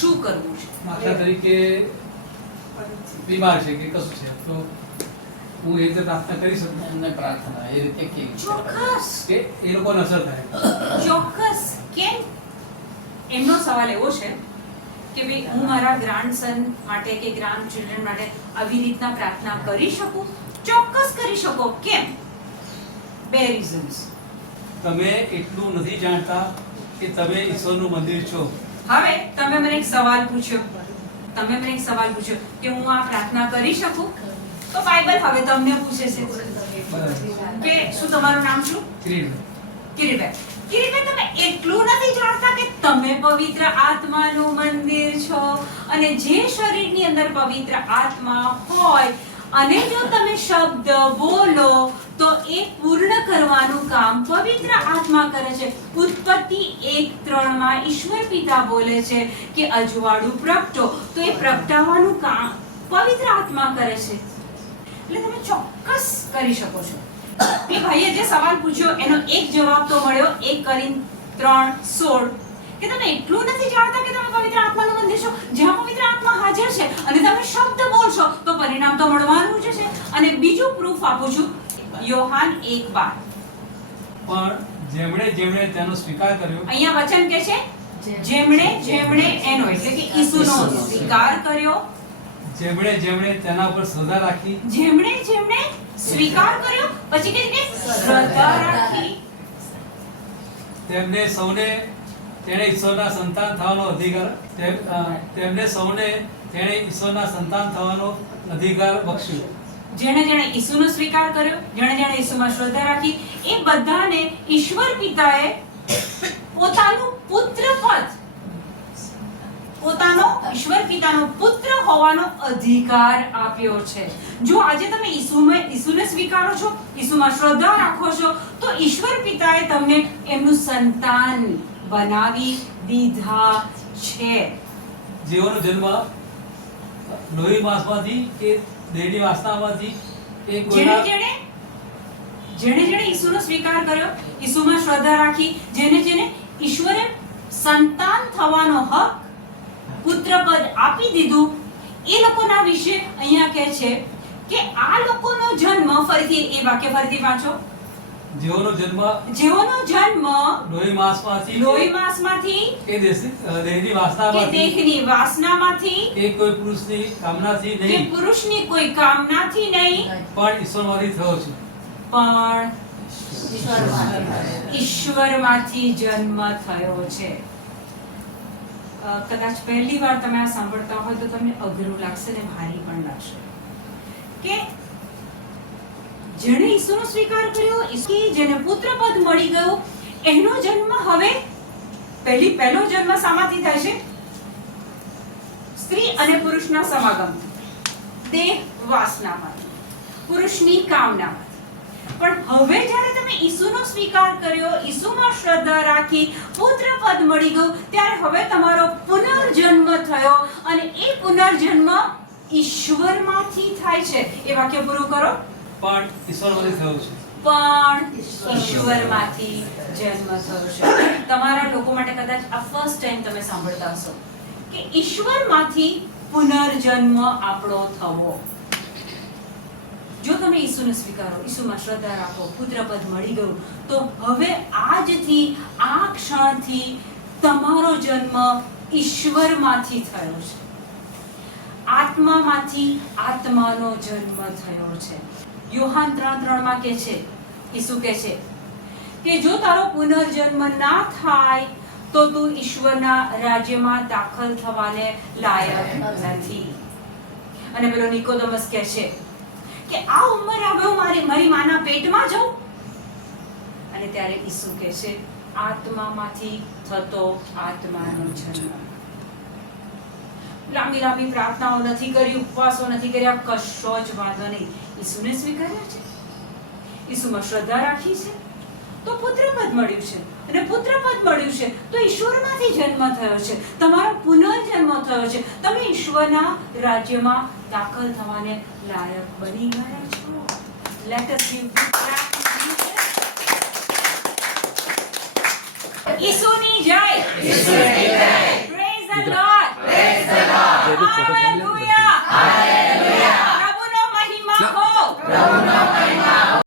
શું કરવું છે? માતા તરીકે બીમાર છે કે કશું છે? તો હું એ રીતે પ્રાર્થના કરી શકું? એમને પ્રાર્થના એ રીતે કે ચોક્કસ. કે એ લોકોને અસર થાય. ચોક્કસ. કેમ? એમનો સવાલ એવો છે કે ભાઈ હું મારા ગ્રાન્ડસન માટે કે ગ્રાન્ડ ચિલ્ડ્રન માટે આવી રીતના પ્રાર્થના કરી શકું? ચોક્કસ કરી શકો. કેમ? બે રીઝન્સ તમે એટલું નથી જાણતા કે તમે ઈશ્વરનું મંદિર છો. હવે તમે મને એક સવાલ પૂછ્યો. તમે મને એક સવાલ પૂછ્યો કે હું આ પ્રાર્થના કરી શકું? તો બાઇબલ હવે તમને પૂછે છે કે શું તમારું નામ શું? કિરીટ. કિરીટભાઈ. કિરીટભાઈ તમે એટલું નથી જાણતા કે તમે પવિત્ર આત્માનું મંદિર છો અને જે શરીરની અંદર પવિત્ર આત્મા હોય અને જો તમે શબ્દ બોલો, તો એ પૂર્ણ કરવાનું કામ પવિત્ર આત્મા કરે છે. ઉત્પત્તિ એક ત્રણમાં ઈશ્વર પિતા બોલે છે કે અજવાળું પ્રગટો. તો એ પ્રગટાવવાનું કામ પવિત્ર આત્મા કરે છે. એટલે તમે ચોક્કસ કરી શકો છો. એ ભાઈએ જે સવાલ પૂછ્યો, એનો એક જવાબ તો મળ્યો, એક કરીને ત્રણ સોળ. કે તમે એટલું નથી જાણતા કે તમે પવિત્ર આત્માનું મંદિર છો? જ્યાં પવિત્ર આત્મા હાજર છે અને તમે શબ્દ બોલશો તો પરિણામ તો મળવાનું જ છે. અને બીજું પ્રૂફ આપું છું. યોહાન એક બાર. પણ જેમણે જેમણે તેનો સ્વીકાર કર્યો અહીંયા વચન કે છે? જેમણે જેમણે એનો એટલે કે ઈસુનો સ્વીકાર કર્યો. જેમણે જેમણે તેના પર શ્રદ્ધા રાખી જેમણે જેમણે સ્વીકાર કર્યો પછી કે કે શ્રદ્ધા રાખી. તેમને સૌને તેણે ઈશ્વરના સંતાન થવાનો અધિકાર તેમને સૌને તેણે ઈશ્વરના સંતાન થવાનો અધિકાર બક્ષ્યો. જેણે જેણે ઈસુનો સ્વીકાર કર્યો, જેણે જેણે ઈસુમાં શ્રદ્ધા રાખી, એ બધાને ઈશ્વર પિતાએ પોતાનું પુત્ર પદ પોતાનો ઈશ્વર પિતાનો પુત્ર હોવાનો અધિકાર આપ્યો છે. જો આજે તમે ઈસુમાં ઈસુને સ્વીકારો છો, ઈસુમાં શ્રદ્ધા રાખો છો, તો ઈશ્વર પિતાએ તમને એમનું સંતાન બનાવી દીધા છે. જેઓનો જન્મ લોહી માસમાંથી કે દેહની વાસનામાંથી કે કોઈના જેણે જેણે જેણે ઈસુનો સ્વીકાર કર્યો ઈસુમાં શ્રદ્ધા રાખી જેને જેને ઈશ્વરે સંતાન થવાનો હક પુત્ર પદ આપી દીધું એ લોકોના વિશે અહીંયા કહે છે કે આ લોકોનો જન્મ ફરીથી એ વાક્ય ફરીથી વાંચો. જેઓનો જન્મ જેઓનો જન્મ લોહી માસમાંથી લોહી માસમાંથી કે દેહની વાસનામાંથી? કે દેહની વાસનામાંથી? કે કોઈ પુરુષની કામનાથી કે પુરુષની કોઈ કામનાથી નહીં? પણ ઈશ્વરમાંથી થયો છે. પણ ઈશ્વરમાંથી. જન્મ થયો છે. કદાચ પહેલી વાર તમે આ સાંભળતા હોય તો તમને અઘરું લાગશે ને ભારી પણ લાગશે. કે જેણે ઈસુનો સ્વીકાર કર્યો ઈસુ જેને પુત્ર પદ મળી ગયો, એનો જન્મ હવે પહેલી, પહેલો જન્મ સામાથી થાય છે? સ્ત્રી અને પુરુષના સમાગમ દેહ વાસનામાંથી પુરુષની કામનામાંથી પણ હવે જ્યારે તમે ઈસુનો સ્વીકાર કર્યો, ઈસુમાં શ્રદ્ધા રાખી, પુત્ર પદ મળી ગયું, ત્યારે હવે તમારો પુનર્જન્મ થયો અને એ પુનર્જન્મ ઈશ્વરમાંથી થાય છે. એ વાક્ય પૂરું કરો. પણ ઈશ્વરમાંથી થયો છે. પણ ઈશ્વરમાંથી જન્મ થયો છે. તમારા લોકો માટે કદાચ આ ફર્સ્ટ ટાઈમ તમે સાંભળતા હશો કે ઈશ્વરમાંથી પુનર્જન્મ આપણો થવો. જો તમે ઈસુને સ્વીકારો ઈસુમાં શ્રદ્ધા રાખો પુત્ર પદ મળી ગયું તો હવે આજથી આ ક્ષણથી તમારો જન્મ ઈશ્વરમાંથી થયો છે. આત્મામાંથી આત્માનો જન્મ થયો છે. યોહાન ત્રણ ત્રણમાં કે છે, ઈસુ કે છે કે જો તારો પુનર્જન્મ ના થાય, તો તું ઈશ્વરના રાજ્યમાં દાખલ થવાને લાયક નથી. અને પેલો નિકોદમસ કહે છે કે આ ઉંમર હું મારી મારી માના પેટમાં જઉં? અને ત્યારે ઈસુ કહે છે, આત્મામાંથી થતો આત્માનો જન્મ. લાંબી લાંબી પ્રાર્થનાઓ નથી કરી, ઉપવાસો નથી કર્યા, કશો જ વાંધો નહીં. ઈસુને સ્વીકાર્યા છે? ઈસુમાં શ્રદ્ધા રાખી છે? તો પુત્રપદ મળ્યું છે. અને પુત્રપદ મળ્યું છે તો ઈશ્વરમાંથી જન્મ થયો છે. તમારો પુનર્જન્મ થયો છે. તમે ઈશ્વરના રાજ્યમાં દાખલ થવાને લાયક બની ગયા છો. લેટ અસ ગીવ ઈસુની જય. Praise the lord praise the lord હો